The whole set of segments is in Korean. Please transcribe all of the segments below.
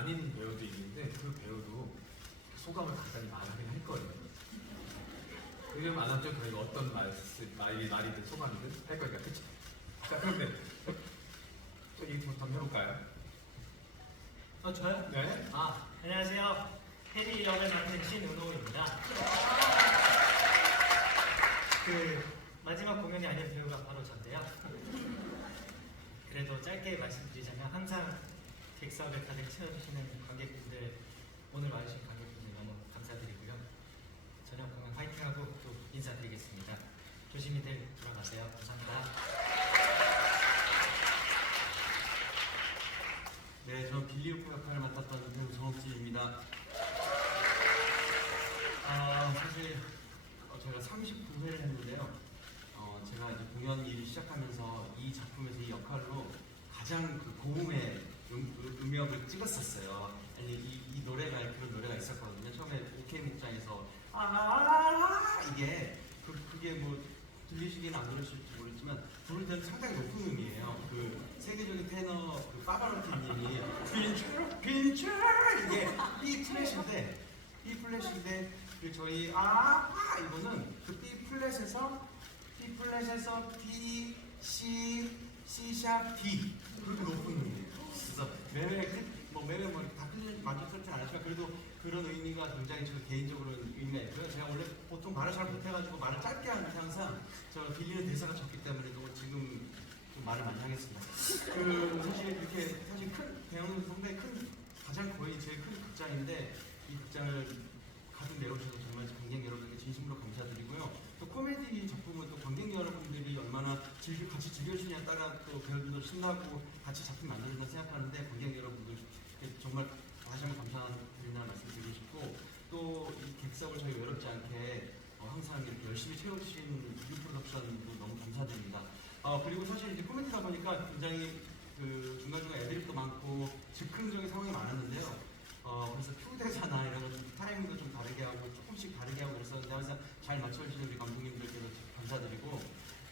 아닌 배우도 있는데 그 배우도 소감을 간단히 말하긴 할 거예요. 그러면 안 하죠? 저희가 어떤 말씀, 말이, 말이든 소감이든 할 거니까, 그치? 자, 그런데 저 얘기부터 한번 해볼까요? 어 저요? 네. 아 안녕하세요. 해리 역을 맡은 신은호입니다. 그 마지막 공연이 아닌 배우가 바로 저인데요. 그래도 짧게 말씀드리자면 항상 객석을 가득 채워주시는 관객분들 오늘 와주신 관객분들 너무 감사드리고요. 저녁 공연 화이팅하고 또 인사드리겠습니다. 조심히들 돌아가세요. 감사합니다. 네, 저는 빌리 오프 역할을 맡았던 배우 정옥진입니다. 아, 사실 어, 제가 39회를 했는데요. 어, 제가 이제 공연 일 시작하면서 이 작품에서 이 역할로 가장 그 고음의 음, 음, 역을 찍었었어요. 아니 이, 이 노래가 그런 노래가 있었거든요. 처음에 오케이 목장에서 아 이게 그, 그게 뭐 들리시기는 안 들으실지 모르지만 부를 때는 상당히 높은 음이에요. 그 세계적인 테너 그 파바로티님이 빈처 빈처 이게 B 플랫인데 B 플랫인데 그 저희 아, 아 이거는 그 B 플랫에서 B 플랫에서 B C C 샵 D 그렇게 높은 음이에요. 매매 끝뭐 매매 뭐다 틀린 만족스럽진 않았지만 그래도 그런 의미가 굉장히 저 개인적으로는 의미가 있고요. 제가 원래 보통 말을 잘 못해가지고 말을 짧게 하는데 항상 저 빌리는 대사가 적기 때문에 또 지금 좀 말을 많이 하겠습니다. 그 사실 이렇게 사실 큰 대형 선배 큰 가장 거의 제일 큰 극장인데 이 극장을 가득 내어주셔서 정말 관객 여러분께 진심으로 감사드리고요. 또 코미디 작품은 또 관객 여러분들이 얼마나 즐겨, 같이 즐겨주느냐에 따라 또 배우들도 신나고 같이 작품 만들어진다 생각하는데 관객 여러분들 정말 다시 한번 감사드린다는 말씀 드리고 싶고 또 이 객석을 저희 외롭지 않게 어, 항상 이렇게 열심히 채워주신 유 프로덕션도 너무 감사드립니다. 어, 그리고 사실 이제 코미디다 보니까 굉장히 그 중간중간 애드립도 많고 즉흥적인 상황이 많았는데요. 어, 그래서 큐대사나 이런 거좀 타이밍도 좀 다르게 하고 조금씩 다르게 하고 그랬었는데 항상 잘 맞춰주시는 우리 감독님들께도 감사드리고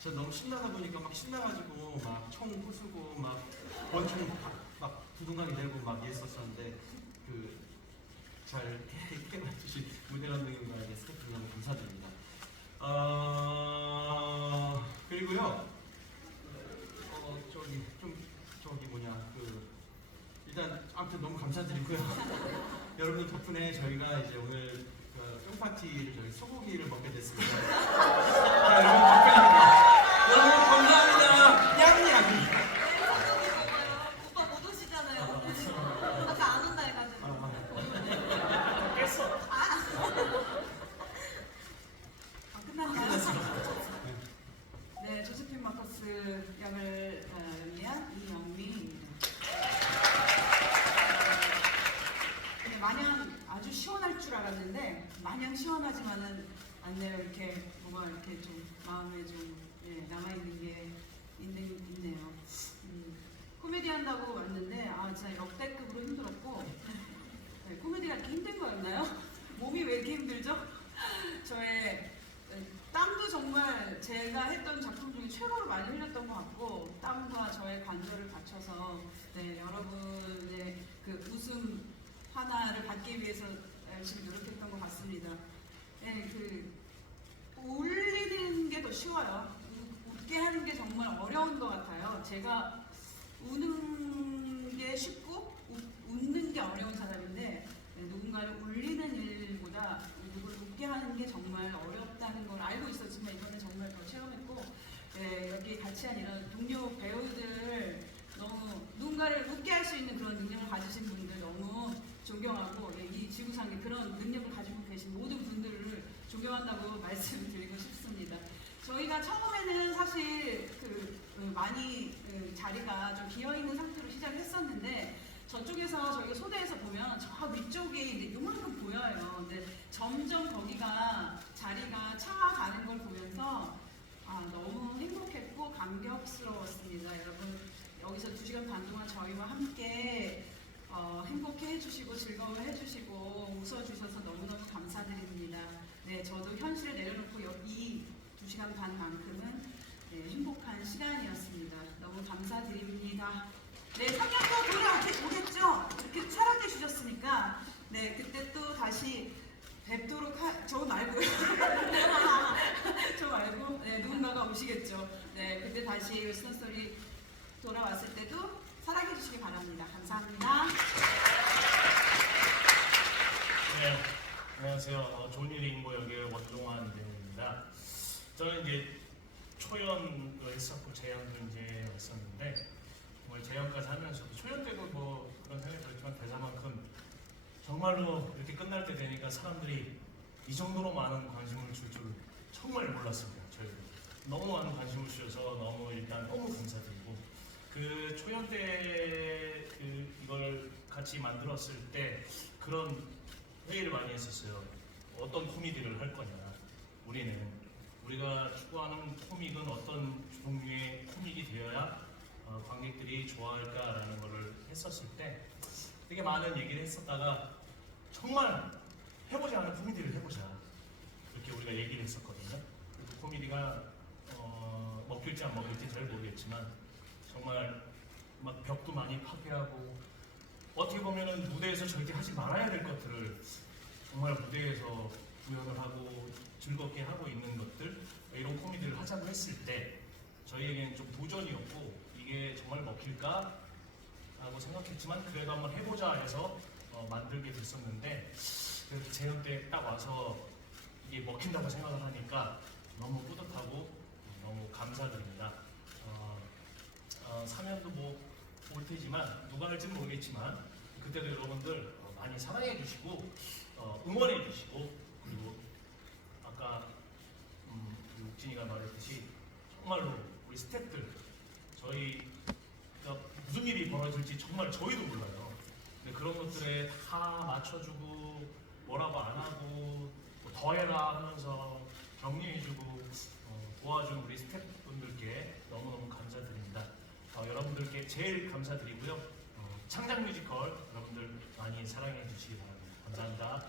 저 너무 신나다 보니까 막 신나가지고 막총 부수고 막 원총 막 부동강이 되고 막 이랬었었는데 그잘 이렇게 맞추신 무대 감독님과 스태프 너무 감사드립니다. 어, 그리고요 어, 저기 좀 저기 뭐냐 그 일단 아무튼 너무 감사드리고요. 여러분들 덕분에 저희가 이제 오늘 그 뿅파티를 저희 소고기를 먹게 됐습니다. 자, 여러분 덕분입니다. 여러분 감사합니다. 냥냥. 오빠 못 오시잖아요. 아까 안 온다 해가지고. 깼어. 아, 끝났나요? 네, 조세핀 마커스 역을 어, 연기한 이영미입니다. 네, 마냥 아주 시원할 줄 알았는데 마냥 시원하지만은 않네요. 이렇게 뭐가 이렇게 좀 마음에 좀 예, 남아 있는 게 있는, 있네요. 음, 코미디 한다고 왔는데 아 진짜 역대급으로 힘들었고 네, 코미디가 이렇게 힘든 거였나요? 몸이 왜 이렇게 힘들죠? 저의 네, 땀도 정말 제가 했던 작품 중에 최고로 많이 흘렸던 것 같고 땀과 저의 관절을 바쳐서 네, 여러분의 그 웃음 하나를 받기 위해서 열심히 노력했던 것 같습니다. 네, 그 울리는 게 더 쉬워요. 웃- 웃게 하는 게 정말 어려운 것 같아요. 제가 우는 게 쉽고 웃, 웃는 게 어려운 사람인데 네, 누군가를 울리는 일보다 누구를 웃게 하는 게 정말 어렵다는 걸 알고 있었지만 이번에 정말 더 체험했고 네, 여기 같이 한 이런 동료 배우들 너무 누군가를 웃게 할 수 있는 그런 능력을 가지신 분들 너무 존경하고 네, 이 지구상에 그런 능력을 가지고 계신 모든 분들을 존경한다고 말씀을 드리고 싶습니다. 저희가 처음에는 사실 그, 그 많이 그 자리가 좀 비어 있는 상태로 시작을 했었는데 저쪽에서 저희가 소대에서 보면 저 위쪽에 이제 요만큼 보여요. 근데 점점 거기가 자리가 차가는 걸 보면서 아, 너무 행복했고 감격스러웠습니다. 여러분 여기서 두 시간 반 동안 저희와 함께 어, 행복해 해주시고 즐거워 해주시고 웃어주셔서 너무너무 감사 드립니다. 네, 저도 현실을 내려놓고 이두 시간 반만큼은 네, 행복한 시간이었습니다. 너무 감사드립니다. 네, 3년도 돌아오겠죠? 이렇게 사랑해 주셨으니까 네, 그때 또 다시 뵙도록 하, 저 말고요. 저 말고 네, 누군가가 오시겠죠. 네, 그때 다시 스노스토리 돌아왔을 때도 사랑해 주시기 바랍니다. 감사합니다. 네, 안녕하세요. 어, 좋은 일이 인고 역의 원종환 배우입니다. 저는 이제 초연을 했었고 재연도 이제 했었는데 정말 재연까지 하면서도 초연 때도 뭐 그런 생각이 들었지만 대사만큼 정말로 이렇게 끝날 때 되니까 사람들이 이 정도로 많은 관심을 줄 줄 정말 몰랐습니다. 저희도 너무 많은 관심을 주셔서 너무 일단 너무 감사드리고 그 초연 때 그 이걸 같이 만들었을 때 그런 회의를 많이 했었어요. 어떤 코미디를 할 거냐. 우리는 우리가 추구하는 코믹은 어떤 종류의 코믹이 되어야 어, 관객들이 좋아할까라는 거를 했었을 때 되게 많은 얘기를 했었다가 정말 해보지 않은 코미디를 해보자 이렇게 우리가 얘기를 했었거든요. 그 코미디가 어, 먹힐지 안 먹힐지 잘 모르겠지만 정말 막 벽도 많이 파괴하고 어떻게 보면은 무대에서 절대 하지 말아야 될 것들을 정말 무대에서 구현을 하고 즐겁게 하고 있는 것들 이런 코미디를 하자고 했을 때 저희에게는 좀 도전이었고 이게 정말 먹힐까 라고 생각했지만 그래도 한번 해보자 해서 어, 만들게 됐었는데 그래도 재연 때딱 와서 이게 먹힌다고 생각을 하니까 너무 뿌듯하고 너무 감사드립니다. 어, 어, 3년도 뭐 올 테지만 누가 할지는 모르겠지만 그때도 여러분들 어, 많이 사랑해 주시고 어, 응원해 주시고 그리고 아까 음, 욱진이가 말했듯이 정말로 우리 스태프들 저희가 무슨 일이 벌어질지 정말 저희도 몰라요. 근데 그런 것들에 다 맞춰주고 뭐라고 안 하고 뭐더 해라 하면서 격려해주고 어, 도와준 우리 스태프분들께 너무너무 감사드립니다. 어, 여러분들께 제일 감사드리고요. 어, 창작 뮤지컬 여러분들 많이 사랑해 주시기 바랍니다. 감사합니다.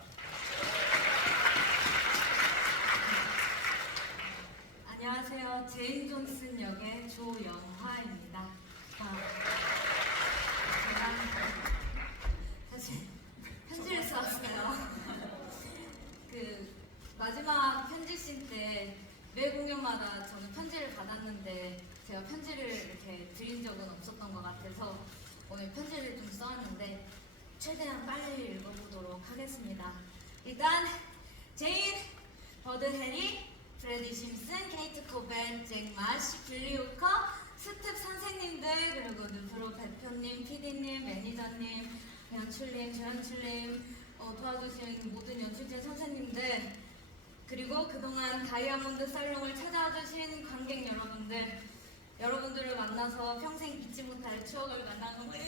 안녕하세요. 제인 존슨 역의 조영화입니다. 아, 제가 사실 편지를 써왔어요. 그 마지막 편지신 때매 공연마다 저는 편지를 받았는데 제가 편지를 이렇게 드린 적은 없었던 것 같아서 오늘 편지를 좀 써왔는데 최대한 빨리 읽어보도록 하겠습니다. 일단 제인, 버드 해리, 프레디 심슨, 케이트 코벤, 잭 마시, 빌리 오커, 스텝 선생님들, 그리고 누프로 대표님, PD님, 매니저님, 연출님, 조연출님, 어, 도와주신 모든 연출진 선생님들, 그리고 그동안 다이아몬드 살롱을 찾아주신 관객 여러분들, 만나서 평생 잊지 못할 추억을 만나는 것 같아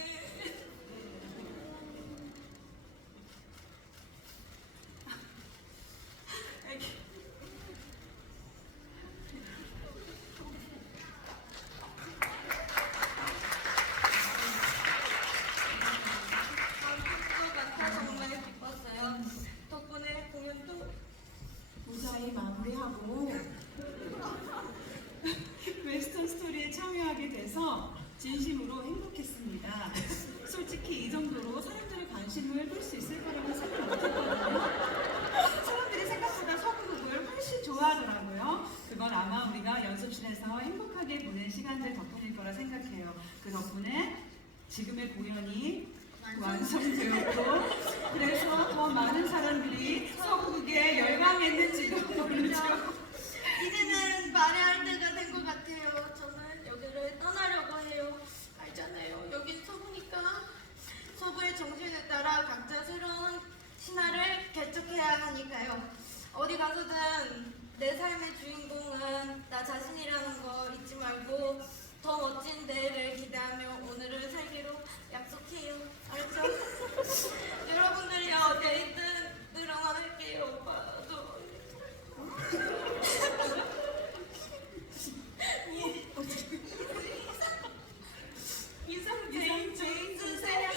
정말 기뻤어요. 덕분에 공연도 무사히 마무리하고 웨스턴 스토리에 참여하게 돼서 행복했습니다. 솔직히 이 정도로 사람들의 관심을 끌 수 있을 거라고 생각 못했거든요. 사람들이 생각보다 서구극을 훨씬 좋아하더라고요. 그건 아마 우리가 연습실에서 행복하게 보낸 시간들 덕분일 거라 생각해요. 그 덕분에 지금의 공연이 완성되었고 그래서 더 많은 사람들이 서구극에 열광했는지도 모르죠. 이제는 말해야 할 때가 된 것 같아요. 저는 여기를 떠나려고 해요. 알잖아요. 여긴 서부의 정신에 따라 각자 새로운 신화를 개척해야 하니까요. 어디 가서든 내 삶의 주인공은 나 자신이라는 거 잊지 말고 더 멋진 내일을 기대하며 오늘을 살기로 약속해요. 알죠? 여러분들이 어디에 있든 늘 응원할게요. 오빠도. 이상 제인 제인 주세요.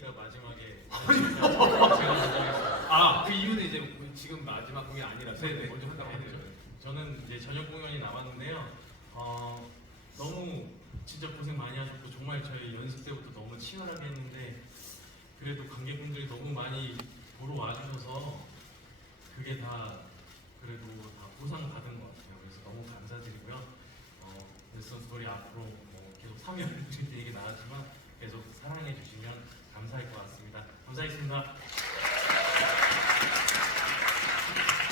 씨가 마지막에 제가 먼저 아, 그 이유는 이제 지금 마지막 공이 아니라서 네, 네. 먼저 한다고 하네요. 저는 이제 저녁 공연이 남았는데요. 어, 너무 진짜 고생 많이 하셨고 정말 저희 연습 때부터 너무 치열하게 했는데 그래도 관객분들이 너무 많이 보러 와주셔서 그게 다 그래도 다 보상 받은 것 같아요. 그래서 너무 감사드리고요. 어, 넷선 스토리 앞으로 뭐 계속 3연 얘기 나왔지만 계속 사랑해 주시면 감사할 것 같습니다. 감사했습니다.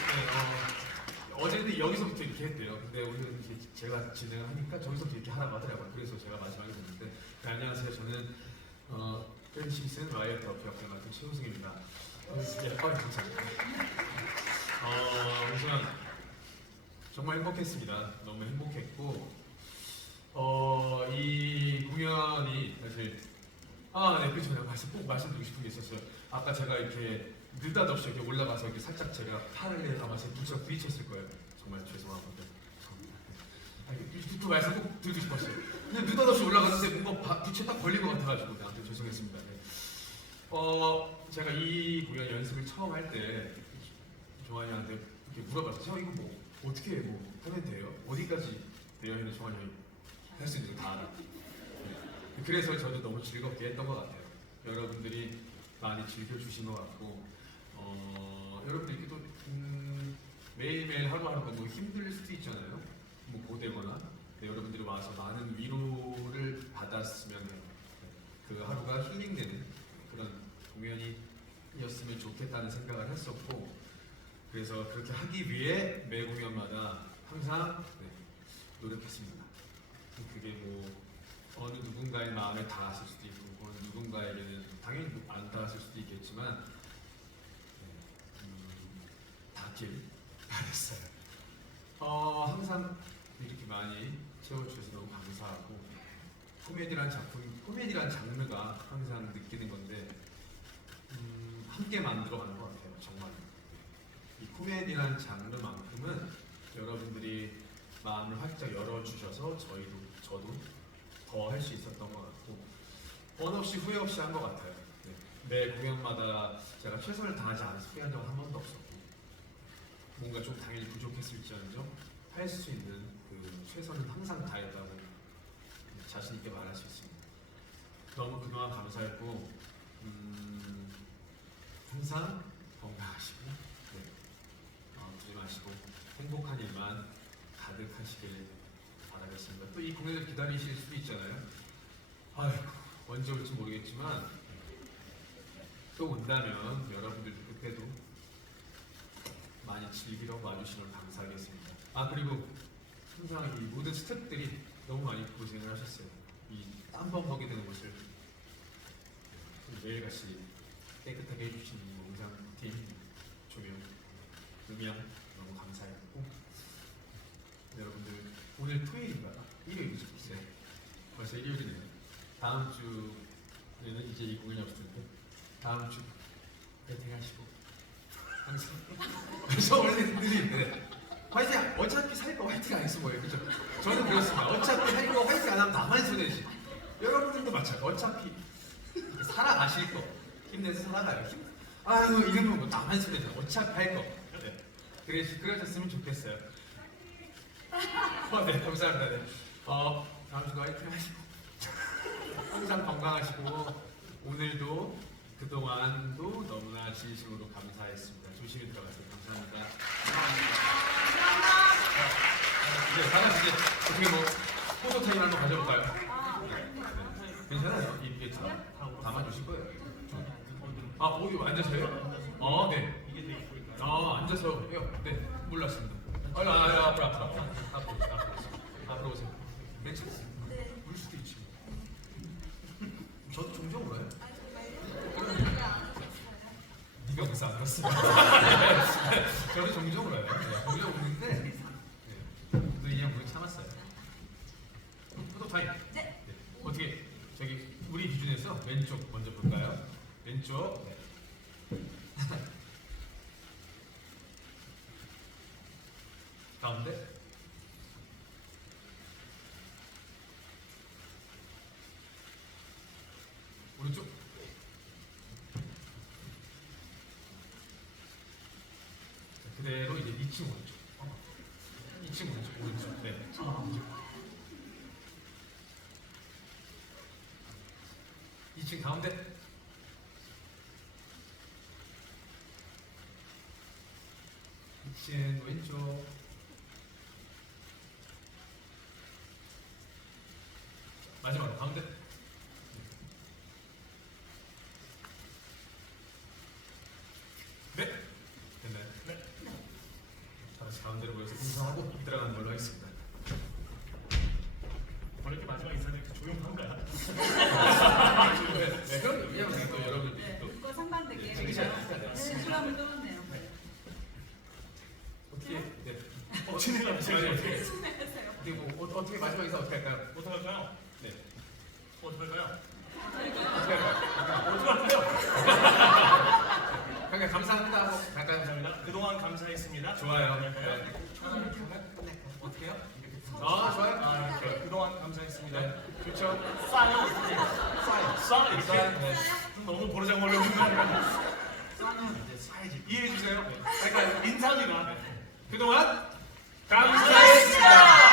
네, 어, 어제는 여기서부터 이렇게 했대요. 근데 오늘은 이렇게 제가 저기서부터 이렇게 하라고 하더라고요. 그래서 제가 마지막에 했는데 네, 안녕하세요. 저는 어, 팬심슨 라이엇 업 역할 맡은 최우승입니다. 어, 예, 아, 감사합니다. 어, 우선 정말 행복했습니다. 너무 행복했고 어, 이 공연이 사실 아, 네, 그렇죠. 말씀 꼭 말씀드리고 싶은 게 있었어요. 아까 제가 이렇게 느닷없이 이렇게 올라가서 이렇게 살짝 제가 팔을 제 부처 부딪혔을 거예요. 정말 죄송합니다. 그 말씀 꼭 드리고 싶었어요. 근데 느닷없이 올라갔는데 뭔가 바- 부채 딱 걸린 것 같아가지고 네, 아무튼 죄송했습니다. 네. 어, 제가 이 공연 연습을 처음 할때 조한이한테 이렇게 물어봤어요. 저 이거 뭐 어떻게 뭐 하면 돼요? 어디까지 돼요? 했는데 조한이 할수 있는 거다 알아. 네. 그래서 저도 너무 즐겁게 했던 것 같아요. 여러분들이 많이 즐겨주신 것 같고 어, 여러분들 이렇게 또 음, 매일매일 하루하루가 뭐 힘들 수도 있잖아요. 뭐 고되거나 네, 여러분들이 와서 많은 위로를 받았으면 그 하루가 힐링되는 그런 공연이었으면 좋겠다는 생각을 했었고 그래서 그렇게 하기 위해 매 공연마다 항상 네, 노력했습니다. 그게 뭐 어느 누군가의 마음에 닿았을 수도 있고 어느 누군가에게는 당연히 안 닿았을 수도 있겠지만 네, 음, 닿길 바랬어요. 어, 항상 이렇게 많이 채워주셔서 너무 감사하고 코미디란 작품, 코미디란 장르가 항상 느끼는 건데 음, 함께 만들어가는 것 같아요. 정말 이 코미디란 장르만큼은 여러분들이 마음을 활짝 열어주셔서 저희도 저도 더 할 수 있었던 것 같고 원 없이 후회 없이 한 것 같아요. 네. 매 공연마다 제가 최선을 다하지 않아서 후회한 적은 한 번도 없었고 뭔가 좀 당연히 부족했을지언정 할 수 있는 그 최선은 항상 다했다고 자신 있게 말할 수 있습니다. 너무 그동안 감사했고 음, 항상 건강하시고 네. 어, 조심하시고 행복한 일만 가득하시길 바라겠습니다. 또 이 공연을 기다리실 수도 있잖아요. 아이고 언제 올지 모르겠지만 또 온다면 여러분들도 그때도 많이 즐기러 와주시면 감사하겠습니다. 아 그리고 항상 이 모든 스태프들이 너무 많이 고생을 하셨어요. 이 땀범벅이 되는 것을 매일같이 깨끗하게 해주신 영상 팀 조명, 음향 너무 감사했고 여러분들 오늘 토요일인가? 일요일이죠? 네. 벌써 일요일이네요. 다음 주에는 이제 이 공연이 없을 텐데 다음 주 파이팅 하시고 항상 그래서 원래 들이 네. 화이팅! 안- 어차피 살 거 화이팅 안 했어 뭐예요. 그죠? 저는 그렇습니다. 어차피 할거 화이팅 안 하면 나만 손해지. 여러분들도 마찬가지. 어차피 살아가실 거. 힘내서 살아가요. 힘 아유 이런 거뭐 나만 손해지 어차피 할 거. 네. 그래, 그러셨으면 좋겠어요. 어, 네 감사합니다. 네. 어, 다음 주도 화이팅 하시고. 항상 건강하시고. 오늘도 그동안도 너무나 진심으로 감사했습니다. 조심히 들어가세요. 감사합니다 어떻게 뭐 포토 타임 한번 가져볼까요? 네. 네. 괜찮아요. 이게 다 담아주실 거예요. 아, 어디 앉아서요? 어, 네. 아, 앉아서 해요. 네, 몰랐습니다. 아, 아, 아, 앞으로, 앞으로, 사이. 네. 어떻게 저기 우리 기준에서 왼쪽 먼저 볼까요? 왼쪽. 네. 가운데. 오른쪽. 자, 그대로 이제 2층 오른쪽. 어. 2층 오른쪽. 오른쪽. 네. 이 2층 가운데. 이층 왼쪽. 마지막으로 가운데. 네. 됐나요? 네. 다 같이 가운데로 모여서 인사하고 들어가는 걸로 하겠습니다. 원래 이렇게 마지막 인사는 이렇게 조용한가요? 네, 네, 그럼 왜냐면 또 여러분들이 네, 또 그거 상반되게 네, 그죠? 진짜. 네, 수감을 떠났네요. 어떻게 네. 어, 진행하세요. 아니, 어떻게 어떻게 어떻게 뭐 어, 어떻게 할까요? 어떻게 할까요? 네. 어떻게 할까요? 어떻게 할까요? 어떻게 할까요? 그냥 감사합니다 하고 갈까요? 감사합니다. 그동안 감사했습니다. 좋아요. 할까요? 네. 어떻게 해요? 아 좋아요. 아, 네. 그동안 감사했습니다. 네, 좋죠. 싸요. 싸요. 싸 이렇게. 네. 너무 버르장머리없는 거 아니야? 싸면 이제 싸야지. 이해해 주세요. 그러니까 인사입니다. 그동안 감사했습니다.